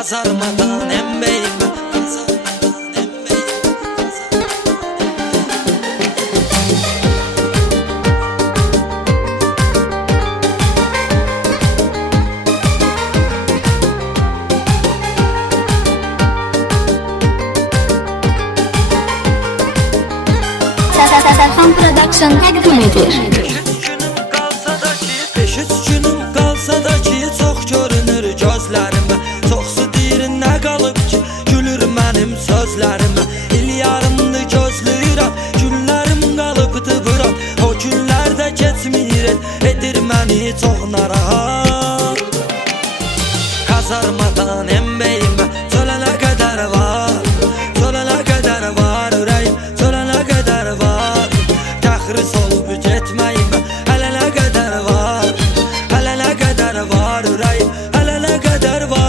Kazarmadan embeyim ben. Serkan Production təqdim edir. Beş üç günüm qalsa da ki, çox görünür gözlərimə. Çoxsu deyir nə qalıb ki, gülür mənim sözlərimə. İl yarımdır gözləyirəm, günlərim qalıbdı bura. O günlər də keçmir, edir məni çox narahat. Kazarmadan embeyimə çölənə qədər var, çölənə qədər var ürəyim, çölənə qədər var. Təxris olub getməyimə hələ nə qədər var, hələ nə qədər var ürəyim, hələ nə qədər var.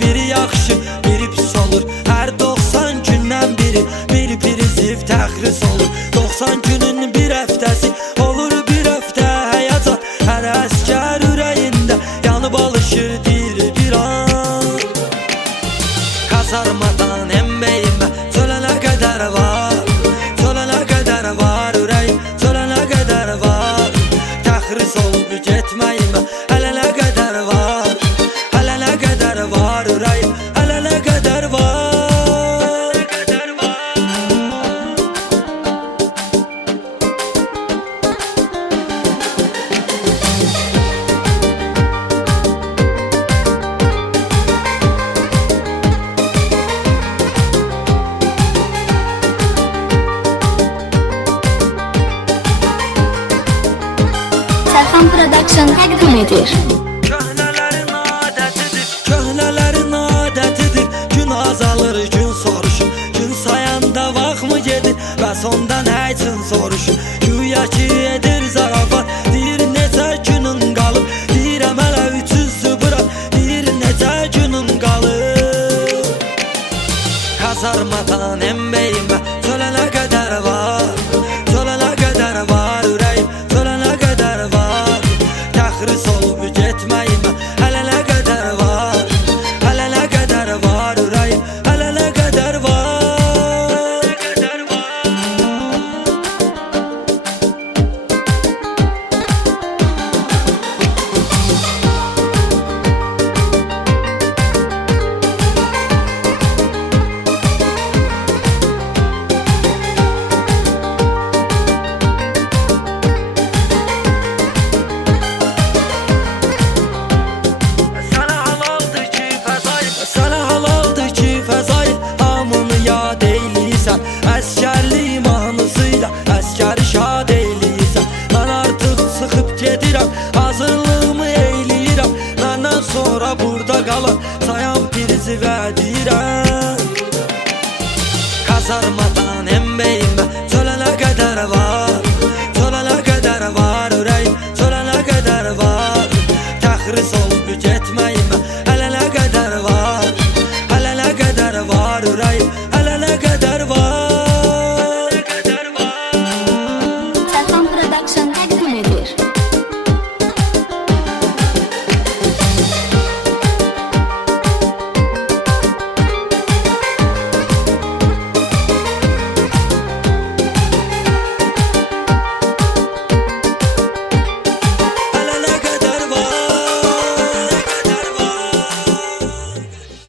Biri yaxşı, biri pis olur. Hər 90 gündən biri ziv təxris olur. 90 günün bir həftəsi olur bir həftə həyata. Hər əskər ürəyində yanıb alışır deyir bir an. Kazarmadan embeyimə çölənə qədər var, çölənə qədər var ürəyim, çölənə qədər var. Təxris olub getməyimə hələ nə qədər var, hələ nə qədər var ürəyim, hələ nə qədər var. Serkan Production təqdim edir. Köhnələrin adətidir, gün azalır, gün soruşur. Gün sayanda vaxt mı gedir, bəs onda nə üçün soruşur. Güya ki edir zarafat, deyir necə günün qalıb. Deyirəm hələ 300 bırak, deyir necə günün qalıb. Kazarmadan embeyimə çölənə qədər var, çölənə qədər var ürəyim, çölənə qədər var. Təxris olub getməyimə hələ nə qədər var, hələ nə qədər var ürəyim, hələ nə qədər var. Sənə halaldır ki fəzayil, hamını yad eyləyirsən. Əskərlik mahnısıyla əskəri şad eyləyirsən. Mən artıq sıxıb gedirəm, hazırlığımı eyləyirəm. Məndən sonra burada qalan sayan prizi və deyirəm. Kazarma